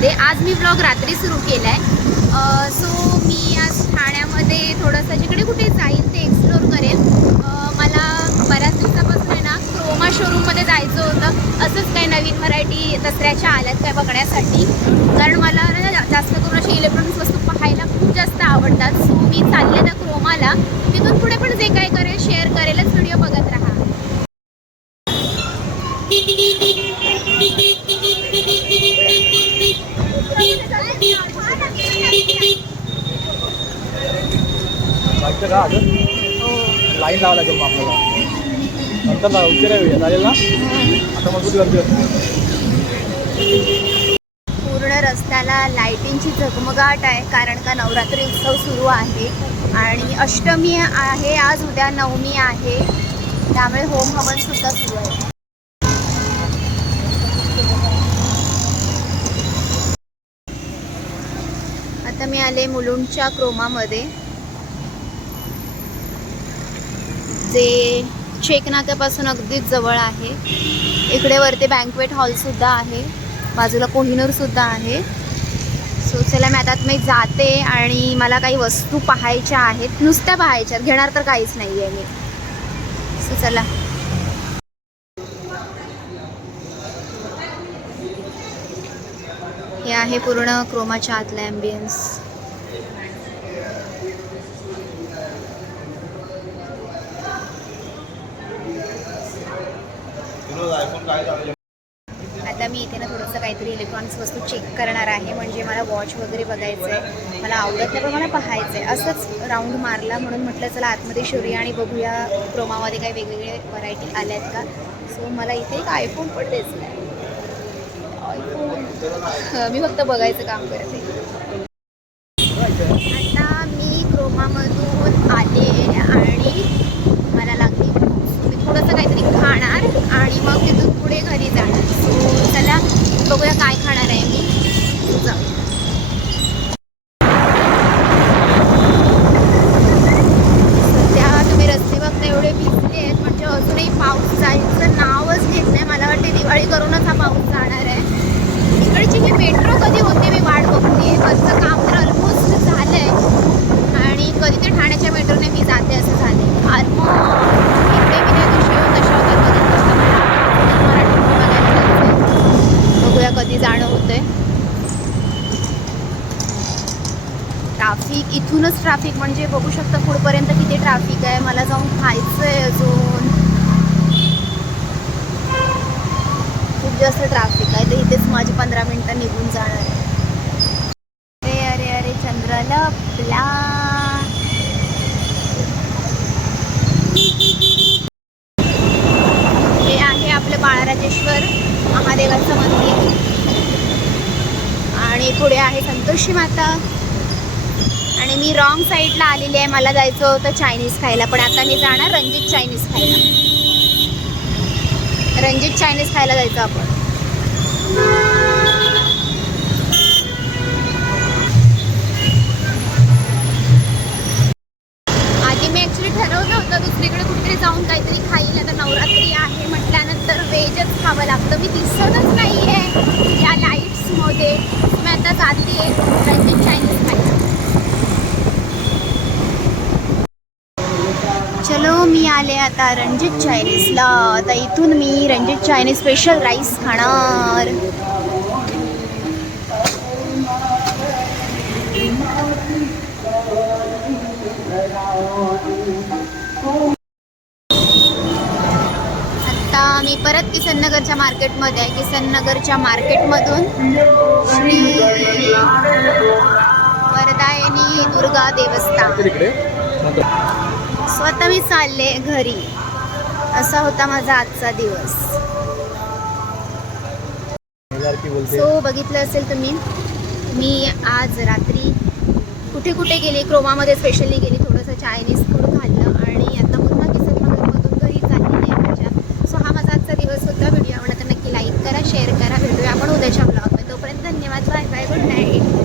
ठाण्यामध्ये आज मी ब्लॉग रात्री सुरू केला आहे सो मी आज ठाण्यामध्ये थोडंसं जिकडे कुठे जाईल ते एक्सप्लोर करेन. मला बऱ्याच दिवसापासून आहे ना क्रोमा शोरूममध्ये जायचं होतं. असंच काही नवीन व्हरायटी दसऱ्याच्या आल्यात काय बघण्यासाठी. कारण मला ना जास्त करून अशी इलेक्ट्रॉनिक्स वस्तू पाहायला खूप जास्त आवडतात. सो मी चालले त्या क्रोमाला तिथून पुढे पण जे काय करेल शेअर करेलच. व्हिडिओ बघत राहा. का अजून लाईन लावा लागेल मग आपल्याला. नंतर लावा उशिरा येऊया चालेल ना? आता मजबूत गर्दी असते पूर्ण रस्त्याला लाईटिंगची झगमगाट आहे कारण का नवरात्री उत्सव सुरू आहे. आणि अष्टमी आहे आज उद्या नवमी आहे. त्यामुळे होम हवन सुद्धा सुरू आहे आता मी आले मुलुंडच्या क्रोमामध्ये. जे चेकनाक्यापासून अगदीच जवळ आहे. इकडे वरती बँकवेट हॉलसुद्धा आहे. बाजूला कोहिनूरसुद्धा आहे. सो चला मी आता मी जाते आणि मला काही वस्तू पाहायच्या आहेत. नुसत्या पाहायच्या घेणार तर काहीच नाही आहे मी. सो चला. हे आहे पूर्ण क्रोमाच्या आतला ॲम्बियन्स आता मी इथे ना थोडंसं काहीतरी इलेक्ट्रॉनिक्स वस्तू चेक करणार आहे. म्हणजे मला वॉच वगैरे बघायचं आहे मला आवडत नाही पण मला पाहायचं आहे असंच राऊंड मारला म्हणून म्हटलं चला आतमध्ये शिरूया आणि बघूया क्रोमामध्ये काही वेगवेगळे व्हरायटी आल्या आहेत का? सो मला इथे एक आयफोन पण दिसला आहे आयफोन मी फक्त बघायचं काम करते आता मी क्रोमामधून आले आणि मला लागली भूक. So मी थोडंसं काहीतरी खाणार आणि मग तिथून पुढे घरी जाणार सो चला बघूया काय खाणार आहे मी. सध्या तुम्ही रस्ते बघता एवढे भिजले आहेत म्हणजे अजूनही पाऊस जायचं नावच घेत नाही. मला वाटते दिवाळी करूनच हा पाऊस जाणार आहे. इकडची मी मेट्रो कधी होते मी वाट बघते. वरचं काम तर ऑलमोस्ट झालं आहे आणि कधी ते ठाण्याच्या मेट्रोने मी जाते असं झाले ऑलमोस्ट इकडे मी त्या दिवशी येऊन दशावतार बघितलं होतं मला मराठी बघायला जायचंय. बघूया कधी जाणं होतंय? ट्राफिक इथूनच ट्राफिक म्हणजे बघू शकता पुढपर्यंत किती ट्राफिक आहे. मला जाऊन खायचं आहे अजून. खूप जास्त ट्राफिक आहे. तर इथेच माझी पंधरा मिनटं निघून जाणार आहे. अरे अरे अरे चंद्राला आपला. हे आहे आपलं बाळराजेश्वर महादेवाचं मंदिर. आणि पुढे आहे संतोषी माता. आणि मी रॉंग साईडला आलेली आहे मला जायचं होतं चायनीज खायला पण आता मी जाणार रणजित चायनीज खायला. रणजित चायनीज खायला जायचं आपण आधी मी ॲक्च्युली ठरवलं होतं दुसरीकडे कुठेतरी जाऊन काहीतरी खाईल आता नवरात्री आहे म्हटल्यानंतर व्हेजच खावं लागतं मी दिसतच नाही आहे या लाईट्समध्ये मी आता चायनीज चलो मी आले आता रणजित चायनीजला आता इथून मी रणजित चायनीज स्पेशल राईस खाणार. मी परत किसननगरच्या मार्केटमध्ये आहे. किसननगरच्या मार्केटमधून श्री वरदायनी दुर्गा देवस्थान. स्वतः मी चालले घरी. असा होता माझा आजचा दिवस. सो बघितलं असेल तुम्ही मी आज रात्री कुठे कुठे गेले क्रोमामध्ये स्पेशली गेली थोडंसं चायनीज शेअर करा. भेटूया आपण उद्याच्या ब्लॉगमध्ये तोपर्यंत धन्यवाद. Bye bye good night